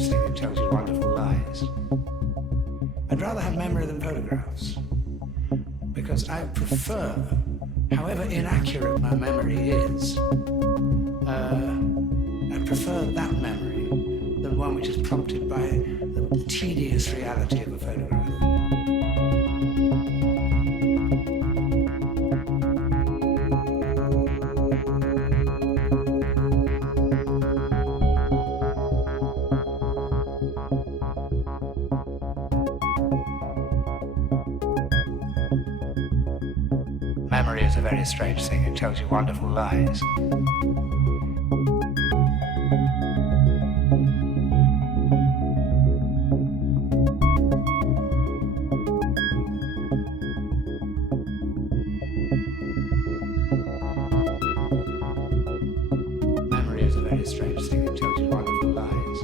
strange thing. It tells you wonderful lies. I'd rather have memory than photographs, because I prefer, however inaccurate my memory is, I prefer that memory than one which is prompted by the tedious reality of a photograph. Memory is a very strange thing. It tells you wonderful lies. Memory is a very strange thing. It tells you wonderful lies.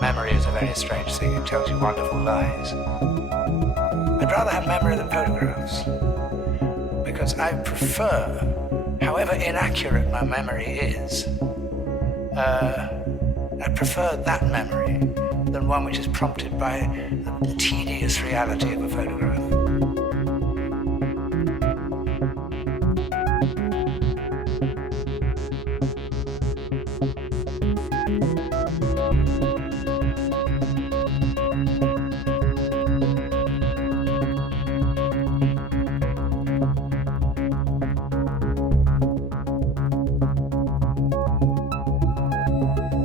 Memory is a very strange thing. It tells you wonderful lies. I'd rather have memory than photographs, because I prefer, however inaccurate my memory is, I prefer that memory than one which is prompted by the tedious reality of a photograph.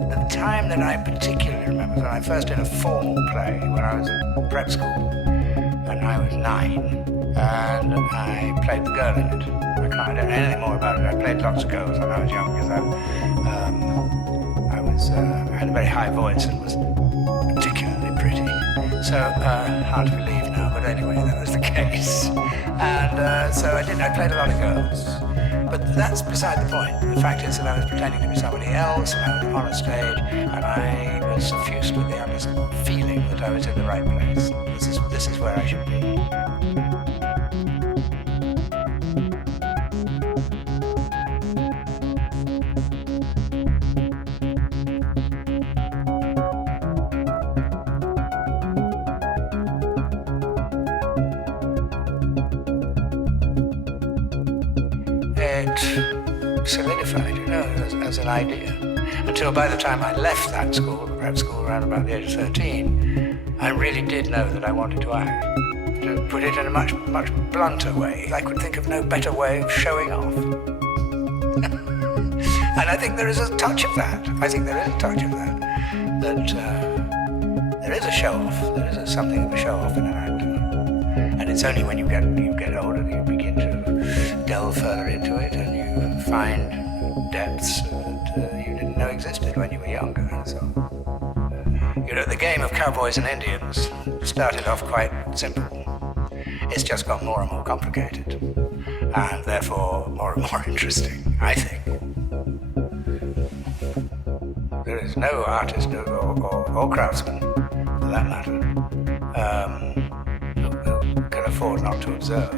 The time that I particularly remember when I first did a formal play when I was at prep school, and I was 9, and I played the girl in it. I don't know anything more about it. I played lots of girls when I was young because I had a very high voice and was particularly pretty. So hard to believe now, but anyway, that was the case. And so I played a lot of girls. But that's beside the point. The fact is that I was pretending to be somebody else, and I was on a stage, and I was suffused with the feeling that I was in the right place. This is where I should be. It solidified, as an idea. Until by the time I left that school, the prep school, around about the age of 13, I really did know that I wanted to act. To put it in a much, much blunter way, I could think of no better way of showing off. And I think there is a touch of that. That there is a show-off. There is something of a show-off in an actor. And it's only when you get older that you begin to delve further into it, and you find depths that you didn't know existed when you were younger. So, the game of cowboys and Indians started off quite simple. It's just got more and more complicated, and therefore more and more interesting, I think. There is no artist or craftsman, for that matter, who can afford not to observe.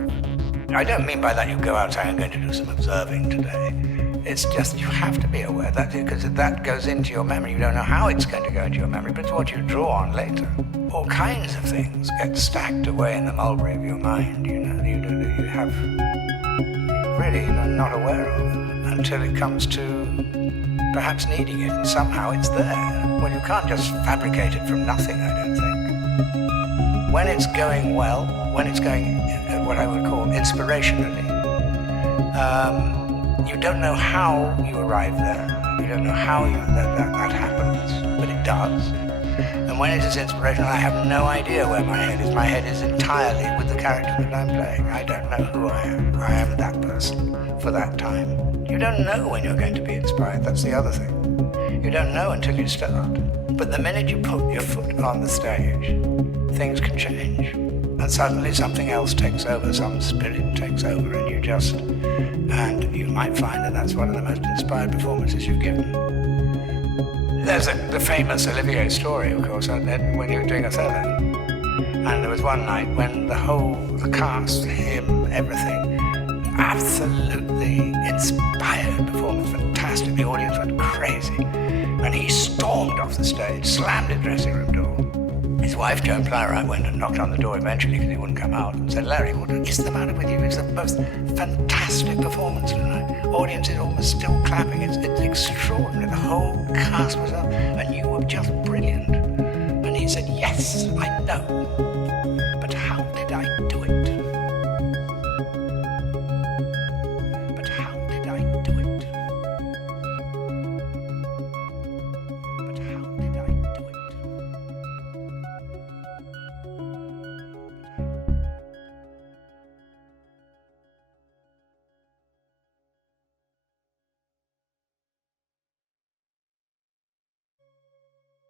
I don't mean by that you go out saying I'm going to do some observing today. It's just you have to be aware that because that goes into your memory. You don't know how it's going to go into your memory, but it's what you draw on later. All kinds of things get stacked away in the mulberry of your mind. You have really not aware of until it comes to perhaps needing it, and somehow it's there. Well, you can't just fabricate it from nothing, I don't think. When it's going well, when it's going what I would call inspirationally, you don't know how you arrive there. You don't know how that happens, but it does. And when it is inspirational, I have no idea where my head is. My head is entirely with the character that I'm playing. I don't know who I am. I am that person for that time. You don't know when you're going to be inspired. That's the other thing. You don't know until you start. But the minute you put your foot on the stage, things can change. And suddenly something else takes over, some spirit takes over, and you might find that that's one of the most inspired performances you've given. There's the famous Olivier story, of course, when he was doing Othello. And there was one night when the cast, him, everything, absolutely inspired performance, fantastic. The audience went crazy. And he stormed off the stage, slammed his dressing room door. His wife, Joan Plowright, went and knocked on the door eventually because he wouldn't come out and said, Larry, what is the matter with you? It's the most fantastic performance tonight. Audience is almost still clapping. It's extraordinary. The whole cast was up and you were just brilliant. And he said, yes, I know.